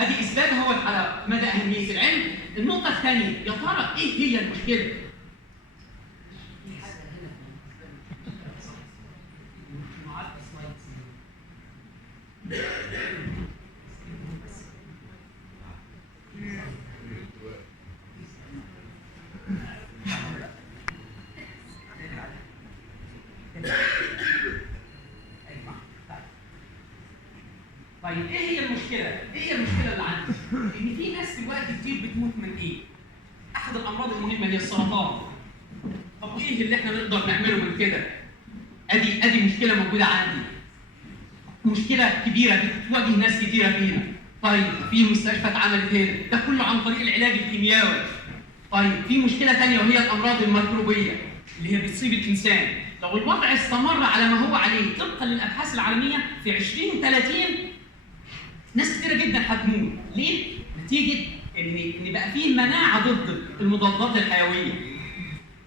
ادي اثبات هو على مدى اهميه العلم. النقطه الثانيه، يا ترى ايه هي المشكله؟ طيب ايه هي المشكله؟ ايه هي المشكله اللي عندي؟ ان في ناس دلوقتي كتير بتموت من ايه؟ احد الامراض المهمه هي السرطان. طب وايه اللي احنا نقدر نعمله من كده؟ ادي مشكله موجوده عندي. مشكله كبيره بتواجه ناس كتيره فينا. طيب في مستشفى اتعملت هنا، ده كله عن طريق العلاج الكيميائي. طيب في مشكله ثانيه وهي الامراض الميكروبيه اللي هي بتصيب الانسان. لو الوضع استمر على ما هو عليه طبقا للابحاث العالميه في 2030 ناس كتيره جدا هتموت. ليه؟ نتيجه ان بقى فيه مناعه ضد المضادات الحيويه.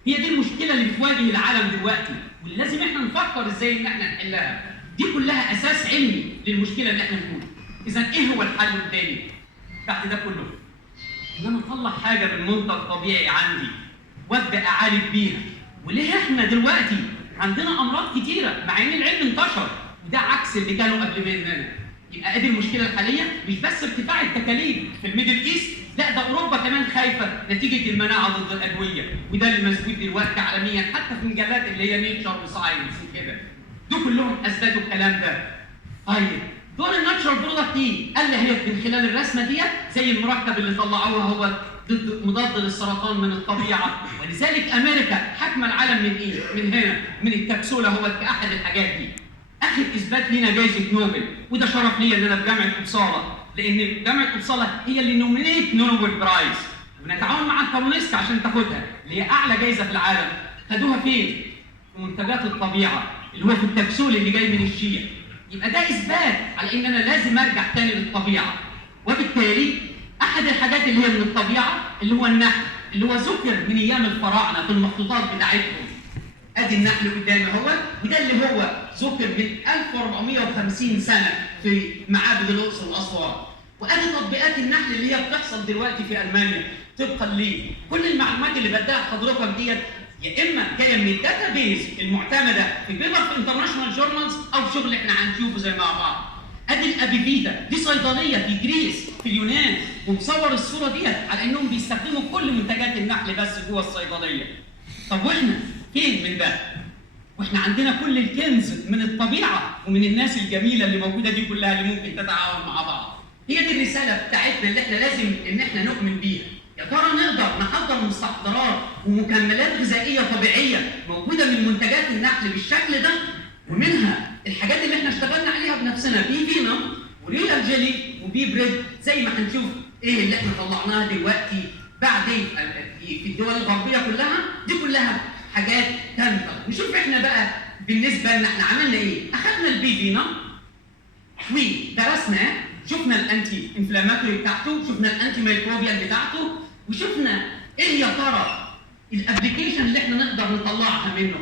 هي دي المشكله اللي بتواجه العالم دلوقتي، واللي لازم احنا نفكر ازاي ان احنا نحلها. دي كلها اساس علمي للمشكله اللي احنا فيها. اذا ايه هو الحل الثاني بعد ده كله؟ ان انا اطلع حاجه من منتج طبيعي عندي وابدا اعالج بيها. وليه احنا دلوقتي عندنا امراض كتيره مع ان العلم انتشر، وده عكس اللي كانوا قبل مننا. يبقى ادي المشكله الحاليه، مش بس ارتفاع التكاليف في الميدل ايست، لا ده اوروبا كمان خايفه نتيجه المناعه ضد الادويه، وده اللي مسجود دلوقتي عالميا حتى في مجلات اللي هي نيتشر وساينس وكده. دول كلهم اثبتوا الكلام ده. طيب دور الناتشرال برودكت ايه؟ قال لي هي من خلال الرسمه ديت زي المركب اللي طلعوه هو ضد مضاد للسرطان من الطبيعه، ولذلك امريكا حاكمه العالم من ايه؟ من هنا، من الكبسوله هو كاحد الحاجات دي. اخر اثبات لينا جائزه نوبل، وده شرف ليا ان انا في جامعه ابصاله، لان جامعه ابصاله هي اللي نومينيت نوبل برايز، ونتعاون مع الكارونسكا عشان تاخدها، اللي هي اعلى جائزه في العالم. خدوها فين؟ في منتجات الطبيعه، اللي هو في الكبسول اللي جاي من الشيا. يبقى ده اثبات على ان انا لازم ارجع تاني للطبيعه. وبالتالي احد الحاجات اللي هي من الطبيعه اللي هو النحل، اللي هو ذكر من ايام الفراعنه في المخطوطات بتاعتهم. ادي النحل قدامي اهو، وده اللي هو ذكر من 1450 سنه في معابد الاقصر واسوان. وادي تطبيقات النحل اللي هي بتحصل دلوقتي في المانيا طبقا ليه. كل المعلومات اللي بديها حضرتك ديت يا اما جايه من الداتا بيز المعتمده في بيبر في انترناشونال جورنالز او شغل احنا هنشوفه زي مع بعض. ادي الابيفيدا دي صيدليه في جريس في اليونان، ومصور الصوره ديت على انهم بيستخدموا كل منتجات النحل بس جوه الصيدليه. طب واحنا فين من ده؟ واحنا عندنا كل الكنز من الطبيعه ومن الناس الجميله اللي موجوده دي كلها اللي ممكن تتعاون مع بعض. هي دي الرساله بتاعتنا اللي احنا لازم ان احنا نؤمن بيها. يا ترى نقدر نحضر مستحضرات ومكملات غذائيه طبيعيه موجوده من منتجات النحل بالشكل ده، ومنها الحاجات اللي احنا اشتغلنا عليها بنفسنا، بي فينوم وريال جيلي وبي بريد، زي ما هنشوف ايه اللي احنا طلعناها دلوقتي بعدين في الدول الغربيه كلها. دي كلها حاجات تامه. نشوف احنا بقى بالنسبه لنا احنا عملنا ايه. اخذنا البي فينوم ودرسناه، شفنا الانتي انفلاماتوري بتاعته، شفنا الانتي ميكروبيال بتاعته، وشفنا ايه يا ترى الابلكيشن اللي احنا نقدر نطلعها منه.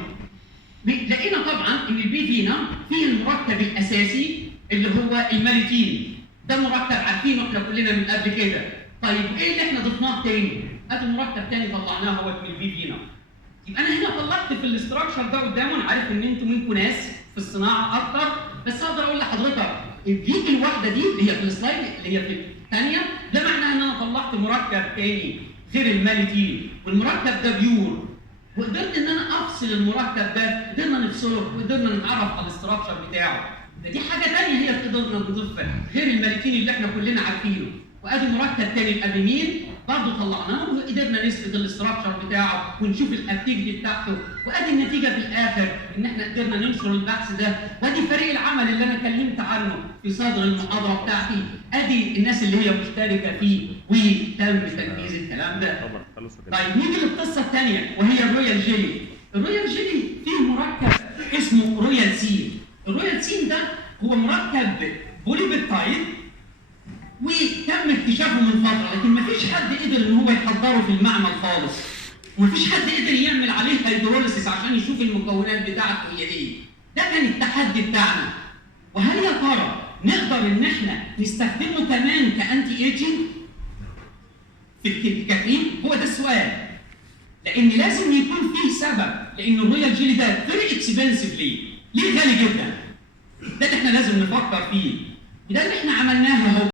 لقينا طبعا ان البي فينوم فيه المركب الاساسي اللي هو الماليتين. ده مركب عارفينه احنا كلنا من قبل كده. طيب ايه اللي احنا ضفناه تاني؟ ادي مركب تاني طلعناه هو من البي فينوم. يبقى انا هنا طلعت في الاستراكشر ده قدامه. انا عارف ان انتم منكم ناس في الصناعه اكتر، بس اقدر اقول لحضرتك الجيك الواحده دي اللي هي في السلايد اللي هي في الثانيه، ده معناه ان انا طلعت مركب تاني غير الماليتين، والمركب ده بيور. وقدرت ان انا افصل المركب ده، قدرنا نفصله وقدرنا نتعرف على الاستراكشر بتاعه. دي حاجه ثانيه هي بتقدرنا نضيفها غير الماليتين اللي احنا كلنا عارفينه. وادي مركب ثاني الالومين برضه طلعناه وقدرنا نثبت الاستراكشر بتاعه ونشوف الاكتيفيتي بتاعته. وادي النتيجه في الاخر ان احنا قدرنا ننشر البحث ده. وادي فريق العمل اللي انا اتكلمت عنه في صدر المحاضره بتاعتي، ادي الناس اللي هي مشتركه فيه وتم تنفيذ الكلام ده. طيب نيجي للقصه الثانيه وهي الرويال جيلي. الرويال جيلي فيه مركب اسمه رويال سين. الرويال سين ده هو مركب بوليبيبتايد وتم اكتشافه من فتره، لكن مفيش حد قدر ان هو يحضره في المعمل خالص، ومفيش حد قدر يعمل عليه هيدروليسيس عشان يشوف المكونات بتاعته هي ايه. ده كان التحدي بتاعنا. وهل يا ترى نقدر ان احنا نستخدمه كمان كانتي ايجنج في الكافيين؟ هو ده السؤال. لان لازم يكون فيه سبب، لان الرويال جيلي ده فيري اكسبنسيف. ليه غالي جدا؟ ده اللي احنا لازم نفكر فيه. ده اللي احنا عملناه اهو.